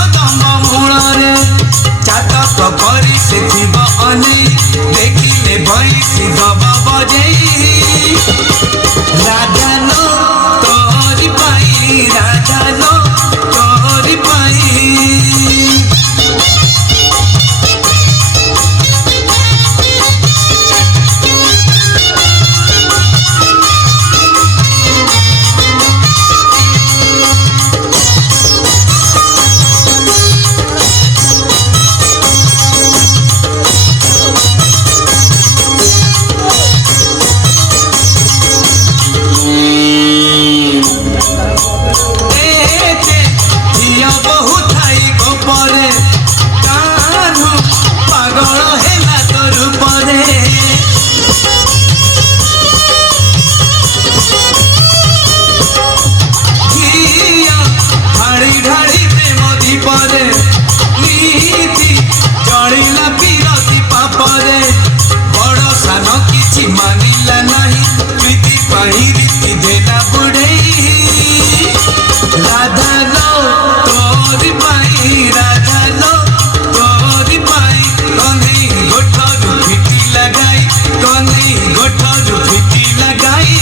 कदम मूଳରେ चातक करी से थिब अनेई देखिले भैंसी दबा बजेई राजा लो तोरी पाई राजा लो तोरी पाई मानिला नहीं प्रीति पाई रीति देना बुढ़ई राधा लो तोरी पाई राधा लो तोरी पाई कन्हई गोठरू फिटी लगाई कन्हई गोठरू फिटी लगाई